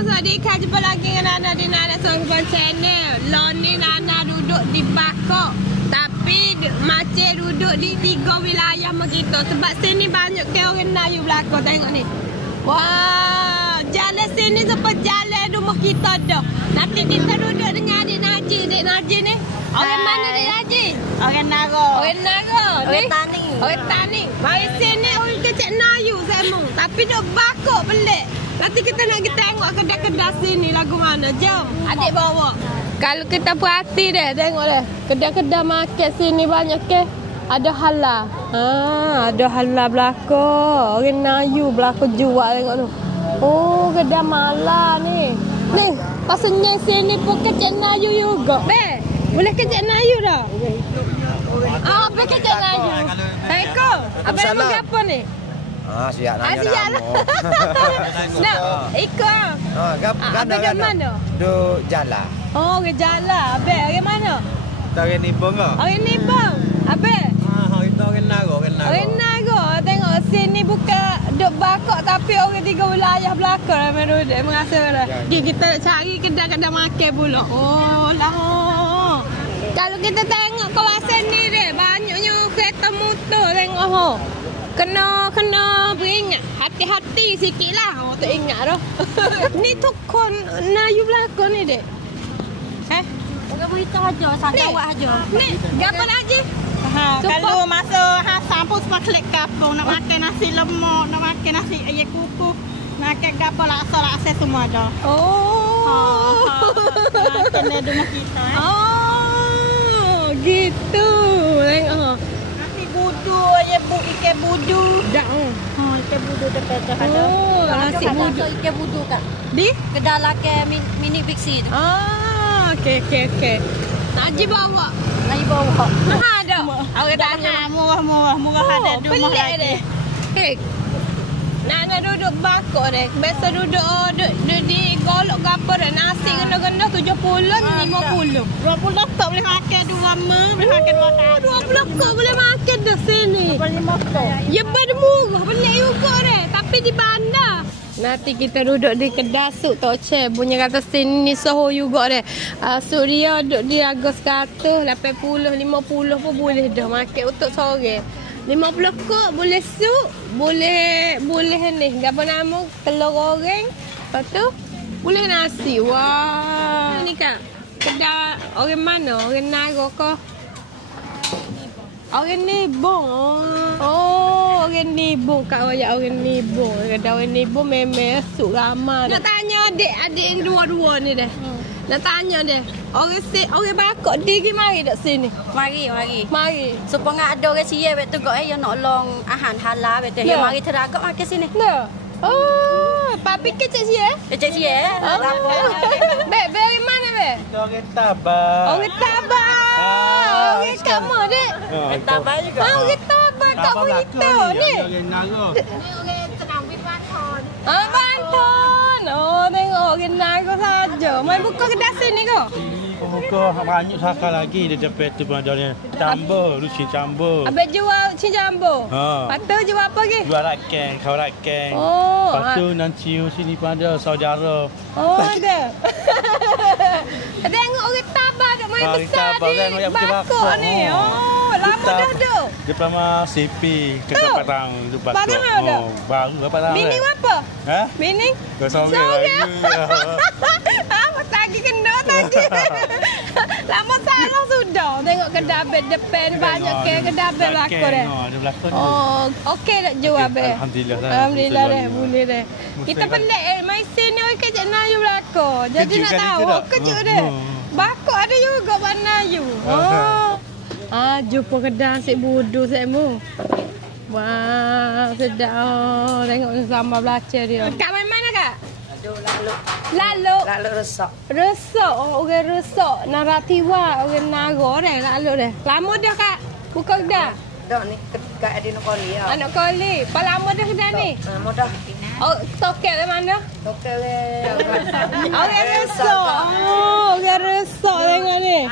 Swadika, jumpa lagi dengan Nana di Nana Songkong Channel. Lon ni Nana duduk di Bakok, tapi Macam duduk di 3 wilayah begitu. Sebab sini banyak ke orang Melayu belakang. Tengok ni. Wah, jalan sini seperti jalan rumah kita dah. Nanti kita duduk dengan adik Najib. Adik Najib ni orang mana adik Najib? Orang Nara. Orang Nara. Orang Tani. Orang Tani. Mari sini orang kecil Melayu semua. Tapi duk Bakok pelik. Nanti kita nak pergi tengok kedai-kedai sini lagu mana. Jom. Adik bawa. Kalau kita perhati deh, tengok deh. Kedai-kedai market sini banyak ke? Ada halal. Ada halal belakang. Orang Melayu belakang jual tengok tu. Oh, kedai malam ni. Ni, pasal sini pun kecil Melayu juga. Be, boleh kecil Melayu dah? Be kecil Melayu. Assalamualaikum. Abang mau apa ni? Siap nanya siap nama. Nak ikut. Abang dari mana? Duk jalan. Oh, ke jalan. Abang dari mana? Orang Nibong ke? Orang Nibong. Abang? Kita orang Nara. Orang Nara. Tengok sini bukan duk Bakok tapi orang 3 wilayah belakang. Ramai duduk. Merasa dah. Kita cari kedai-kedai makan pula. Oh, lah. Kalau kita tengok kawasan ni deh, banyaknya kereta motor tengok ho. Kena beringat. Hati-hati sikit lah. Oh, tak ingat dah. Ni tukun Melayu belakang ni dek. Orang berita aja, saja awak aja. Ni, gapan aja? Kalau masa sampul semua klik kapung, nak makan nasi lemak, nak makan nasi ayam kuku, nak makan gapa laksa semua ada. Oh. Kena rumah kita. Oh, gitu. Tengok. Nasi budu, ikan budu. Dak. Ikan budu dekat ada. Oh, nasi budu. Ikan budu kat. Di? Kedai laki mini Big C tu. Okey. Najib bawa. Lagi bawa. Ada. Orang tanya. Murah ada di rumah lagi. Hei. Nana duduk Bakok deh. Biasa duduk di golok gapo dah. Nasi genda-genda 70, 50. 20 tak boleh makan 2 lama, boleh makan 2 kali. 20 kok boleh makan dah sini. 5 kok. Ya bermurah pelik juga deh. Tapi di bandar. Nanti kita duduk di kedai suk Tokce. Punya kata sini Soho juga deh. Suk dia duduk di Agos kata 80, 50 pun boleh dah makan untuk sore. 50 kok boleh suk, boleh ni. Apa nama? Telur goreng. Lepas tu boleh nasi. Wah. Ni kak. Kedai orang mana? Orang Nara ke? Orang Nibong. Oh, orang Nibong. Kak royak orang Nibong. Kedai orang Nibong memang suk ramai. Nak tanya adik yang dua-dua ni dah. Nak tanya dia. Orang Bakok diri mari dak sini. Mari. Supaya ada orang sia betul gak yang nak long ahan halal betul. Yang mari teragak makan sini. Nah. Oh, papi kecil sia. Kecil sia. Apa? Dari mana be? Orang Tabak. Orang Tabak. Orang kamu dek. Orang Tabak juga. Orang Tabak kat Berita ni. Orang Nara. Ni orang Senambit Banton. Banton. Oh, tengok orang Nara saja. Mai buka kedai sini ke? Muka banyak sakar lagi di depan tu pun ada campur, luci campur. Abang jual cincambo. Patut jual apa lagi? Jual rakeng, kau rakeng. Oh. Lepas tu nanciu sini pun ada saudara. Oh, ada. Tengok orang Tabak duk main besar di Bakok ni. Oh, lama dah duk. Depan mah CP ke Patang tu Bakok. Patang ada? Baru berapa tahun? Bini apa? Bini? Sorang. Apa lagi kena tadi? Lama salah sudah. Tengok kedai depan banyak ke kedai belakang dah. Oh, okey tak jual be. Alhamdulillah deh, boleh deh. Kita pelik mai sini oi kecik Melayu belakang. Jadi nak tahu kecik deh. Bakok ada juga warna Melayu. Jumpa kedai nasi budu semu. Wah, sedap. Tengok sambal belacan dia. Kat mana kak? Lalu Resak. Oh, orang resak. Naratiwa, orang Nara deh, lalu deh. Lama dah kak buka kedai? Dah ni kat Adik Koli ya. Anak Koli. Apa lama dah kedai ni? Lama dah. Oh, tokel dari mana? Tokel Orang resak. Oh, orang resak tengok ni.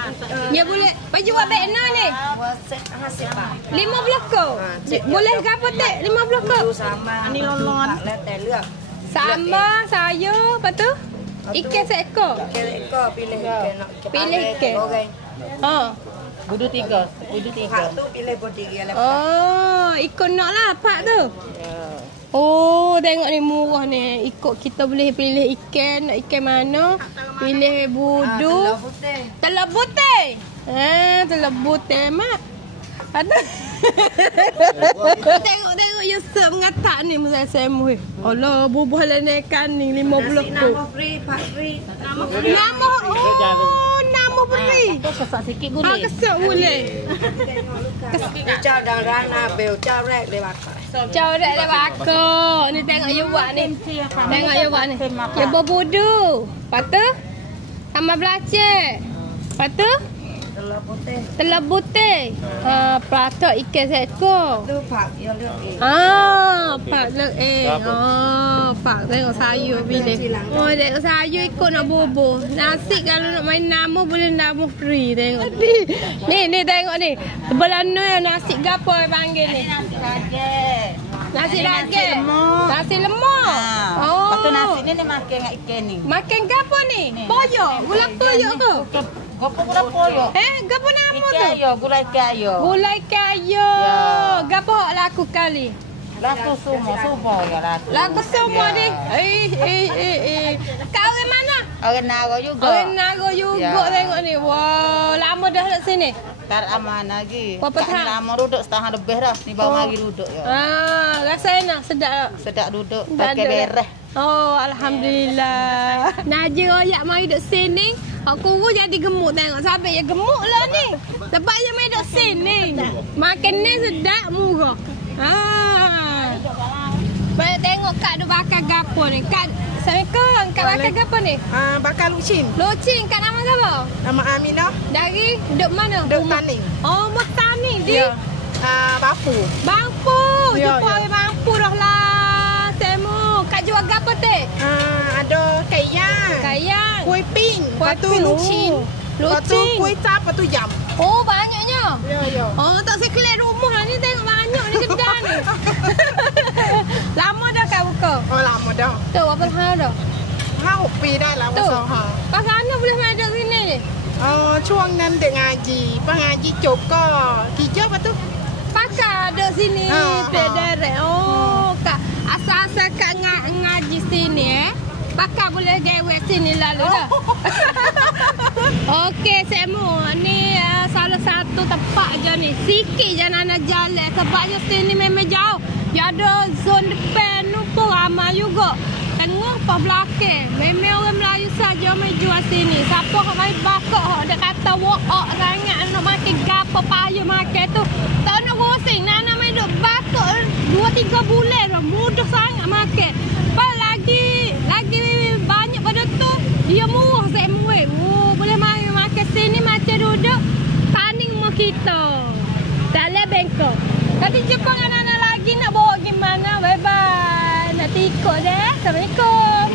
Ya boleh. Baju buat bekna ni. Waset hasil pak. 50 ko. Boleh ke apa tak? 50 ko. Sama. Ni lolong. Tak leruk. Sama saya, lepas tu? Ikan seekor. Kau pilih ikan nak ikan. Pilih ikan. Goreng. Ha. Budu 3. Pak tu pilih bodi dia lepas. Oh, ikut nak lah pak tu. Oh, tengok ni murah ni. Ikut kita boleh pilih ikan, nak ikan mana. Pilih budu. Telur putih. Telur putih mak. Ada. Tengok Yusuf mengatak ni masa saya muih. Allah, bubuh lenekan ni 50 tu. Nama free, Pak free. Nama nama beri. Kesak sikit boleh. Kesak boleh. Kicau dan rana bel carek lewat. Corek dah bakar. Ni tengok you buat ni. Tengok you buat ni. Ya bobodo. Lepas tu tambah belacek. Lepas tu Telur putih. telur putih. Pelatak ikan seekor. Tu Pak yang lek. Pak lek Pak tengok sayur pilih. Oh, tengok sayur ikut nak bobo. Nasi kalau nak main nama boleh nama free tengok. Ni tengok ni. Sebelah ni nasi gapo panggil ni? Nasi ragek. Nasi lemak. Oh. Lepas tu nasi ni makan dengan ikan ni. Makan gapo ni? Boyo, gula toyok tu. Gopo gula poyo. Gapo nama Ikan tu? ayo, gulai ikan ayo. Gulai kayu. Ya. Gapo hak laku kali? Laku semua ya laku. Laku semua ni. Kau orang mana? Orang Nago juga. Orang Nago juga Ya. tengok ni. Wah, lama dah dekat sini. Tak aman lagi. Berapa tahun? Lama duduk setengah lebih dah. Ni baru mari duduk ya. Rasa enak, sedap tak? Sedap duduk, Tak pakai ada. beres. Oh, alhamdulillah. Naji royak mari duduk sini. Aku jadi gemuk tengok. Sampai ya gemuk lah ni. Sebab dia mari duduk sini. Makan ni sedap, murah. Banyak tengok Kak duk bakar gapo ni. Kak, Assalamualaikum. Kak bakar gapo ni? Bakar lucin. Lucin. Kak nama siapa? Nama Aminah. Dari duk mana? Duk Taning. Oh, Mutani di Ya. Bapu. Bangpu. Ya, Jumpa ya. orang Bangpu dah lah. Temu. Kak jual gapo teh? Ada kayang. Kayang. Kuih ping. Lepas tu ping. lucin. Lepas tu Lucin. kuih cap. Lepas tu jam. Oh, banyaknya. Ya. Oh, tak sekelir rumah lah ni. Tengok banyak ni kedai ni. Lama dah kau buka? Oh, lama dah. Tu, apa hal dah? 5-6 ปีได้แล้ว Tu. มาสองหา Pas sana boleh main duduk sini ni? ช่วงนั้นเด็กngaji พอ ngaji จบก็kerja lepas tu Pakar duduk sini. Pederek. Oh, Kak. Asal-asal Kak ngaji sini Pakar boleh gewek sini lalu dah. Okey, Semu. Ni salah satu tempat je ni. Sikit je nak jalan. Sebabnya sini memang jauh. Dia ada zon depan tu pun ramai juga. Tengok pas belakang. Memang orang Melayu saja main jual sini. Siapa yang main bakar, dia kata wok sangat nak makan gapo payah makan tu. Tak nak rosing. Nana main duk bakar 2-3 bulan dah. Mudah sangat makan. Pas lagi banyak pada tu, dia murah saya muat. Oh, boleh main makan sini macam duduk tanding rumah kita. Dalam Bangkok. Nanti jumpa dengan anak lagi nak bawa gimana. Bye-bye. Nanti ikut deh. Assalamualaikum.